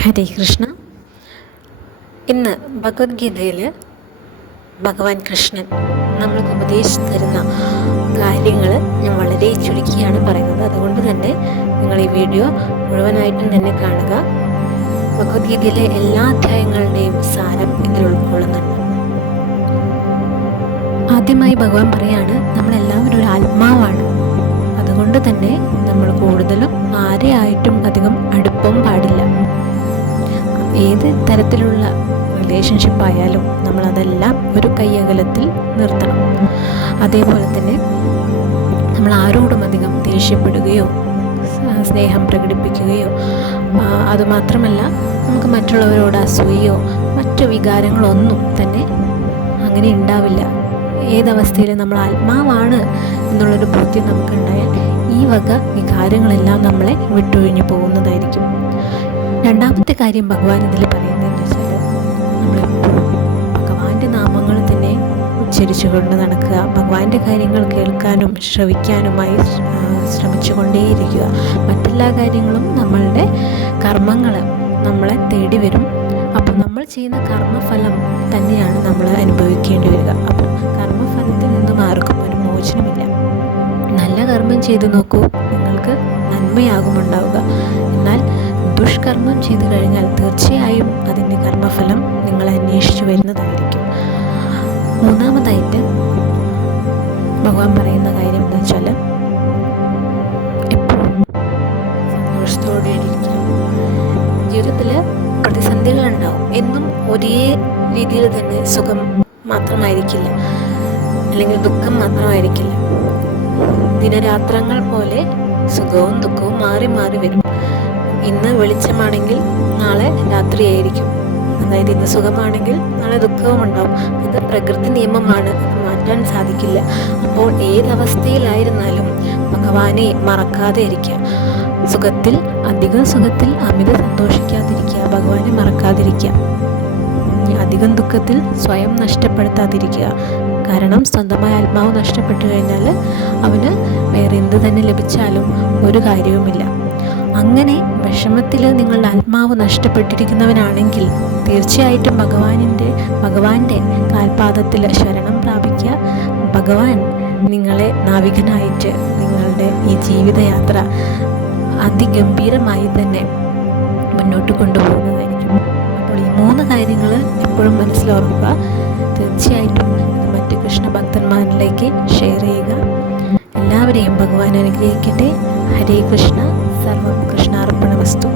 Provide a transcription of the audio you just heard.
ഹരേ കൃഷ്ണ. ഇന്ന് ഭഗവത്ഗീതയിൽ ഭഗവാൻ കൃഷ്ണൻ നമ്മൾക്ക് ഉപദേശിച്ചു തരുന്ന കാര്യങ്ങൾ ഞാൻ വളരെ ചുരുക്കിയാണ് പറയുന്നത്. അതുകൊണ്ട് തന്നെ നിങ്ങൾ ഈ വീഡിയോ മുഴുവനായിട്ടും തന്നെ കാണുക. ഭഗവത്ഗീതയിലെ എല്ലാ അധ്യായങ്ങളുടെയും സാരം ഇതിൽ ഉൾക്കൊള്ളുന്നുണ്ട്. ആദ്യമായി ഭഗവാൻ പറയാണ്, നമ്മളെല്ലാവരും ഒരു ആത്മാവാണ്. അതുകൊണ്ട് തന്നെ നമ്മൾ കൂടുതലും ആരെയായിട്ടും അധികം അടുപ്പം പാടില്ല. ഏത് തരത്തിലുള്ള റിലേഷൻഷിപ്പ് ആയാലും നമ്മളതെല്ലാം ഒരു കൈയകലത്തിൽ നിർത്തണം. അതേപോലെ തന്നെ നമ്മൾ ആരോടും അധികം ദേഷ്യപ്പെടുകയോ സ്നേഹം പ്രകടിപ്പിക്കുകയോ അതുമാത്രമല്ല നമുക്ക് മറ്റുള്ളവരോട് അസൂയയോ മറ്റു വികാരങ്ങളൊന്നും തന്നെ അങ്ങനെ ഉണ്ടാവില്ല. ഏതവസ്ഥയിലും നമ്മൾ ആത്മാവാണ് എന്നുള്ളൊരു ബോധ്യം നമുക്കുണ്ടായാൽ ഈ വക വികാരങ്ങളെല്ലാം നമ്മളെ വിട്ടൊഴിഞ്ഞു പോകുന്നതായിരിക്കും. രണ്ടാമത്തെ കാര്യം ഭഗവാൻ ഇതിൽ പറയുന്നതെന്ന് വെച്ചാൽ, നമ്മളെപ്പോഴും ഭഗവാന്റെ നാമങ്ങൾ തന്നെ ഉച്ചരിച്ചുകൊണ്ട് നടക്കുക, ഭഗവാന്റെ കാര്യങ്ങൾ കേൾക്കാനും ശ്രവിക്കാനുമായി ശ്രമിച്ചു കൊണ്ടേയിരിക്കുക. മറ്റെല്ലാ കാര്യങ്ങളും നമ്മളുടെ കർമ്മങ്ങൾ നമ്മളെ തേടി വരും. അപ്പോൾ നമ്മൾ ചെയ്യുന്ന കർമ്മഫലം തന്നെയാണ് നമ്മൾ അനുഭവിക്കേണ്ടി വരിക. അപ്പോൾ കർമ്മഫലത്തിൽ നിന്നും ആർക്കും ഒരു മോചനമില്ല. നല്ല കർമ്മം ചെയ്തു നോക്കൂ, നിങ്ങൾക്ക് നന്മയാകുമുണ്ടാവുക. എന്നാൽ ദുഷ്കർമ്മം ചെയ്തു കഴിഞ്ഞാൽ തീർച്ചയായും അതിൻ്റെ കർമ്മഫലം നിങ്ങളെ അന്വേഷിച്ചു വരുന്നതായിരിക്കും. മൂന്നാമതായിട്ട് ഭഗവാൻ പറയുന്ന കാര്യം എന്താ വെച്ചാൽ, എപ്പോഴും സന്തോഷത്തോടെ ഇരിക്കുക. ജീവിതത്തിൽ പ്രതിസന്ധികളുണ്ടാവും. എന്നും ഒരേ രീതിയിൽ തന്നെ സുഖം മാത്രമായിരിക്കില്ല, അല്ലെങ്കിൽ ദുഃഖം മാത്രമായിരിക്കില്ല. ദിനരാത്രങ്ങൾ പോലെ സുഖവും ദുഃഖവും മാറി മാറി വരും. ഇന്ന് വെളിച്ചമാണെങ്കിൽ നാളെ രാത്രിയായിരിക്കും. അതായത് ഇന്ന് സുഖമാണെങ്കിൽ നാളെ ദുഃഖവും ഉണ്ടാവും. അത് പ്രകൃതി നിയമമാണ്, അത് മാറ്റാൻ സാധിക്കില്ല. അപ്പോൾ ഏതവസ്ഥയിലായിരുന്നാലും ഭഗവാനെ മറക്കാതെ ഇരിക്കുക. സുഖത്തിൽ അധികം സുഖത്തിൽ അമിത സന്തോഷിക്കാതിരിക്കുക, ഭഗവാനെ മറക്കാതിരിക്കുക. അധികം ദുഃഖത്തിൽ സ്വയം നഷ്ടപ്പെടുത്താതിരിക്കുക. കാരണം സ്വന്തമായ ആത്മാവ് നഷ്ടപ്പെട്ടു കഴിഞ്ഞാൽ അവന് വേറെ എന്ത് തന്നെ ലഭിച്ചാലും ഒരു കാര്യവുമില്ല. അങ്ങനെ വിഷമത്തിൽ നിങ്ങളുടെ ആത്മാവ് നഷ്ടപ്പെട്ടിരിക്കുന്നവനാണെങ്കിൽ തീർച്ചയായിട്ടും ഭഗവാന്റെ കാൽപാദത്തിൽ ശരണം പ്രാപിക്കുക. ഭഗവാൻ നിങ്ങളെ നാവികനായിട്ട് നിങ്ങളുടെ ഈ ജീവിതയാത്ര അതിഗംഭീരമായി തന്നെ മുന്നോട്ട് കൊണ്ടുപോകുന്നതായിരിക്കും. അപ്പോൾ ഈ 3 കാര്യങ്ങൾ എപ്പോഴും മനസ്സിലോർക്കുക. തീർച്ചയായിട്ടും ഇത് മറ്റ് കൃഷ്ണ ഭക്തന്മാരിലേക്ക് ഷെയർ ചെയ്യുക. എല്ലാവരെയും ഭഗവാൻ അനുഗ്രഹിക്കട്ടെ. ഹരേ കൃഷ്ണ. സർവം കൃഷ്ണാർപ്പണമസ്തു.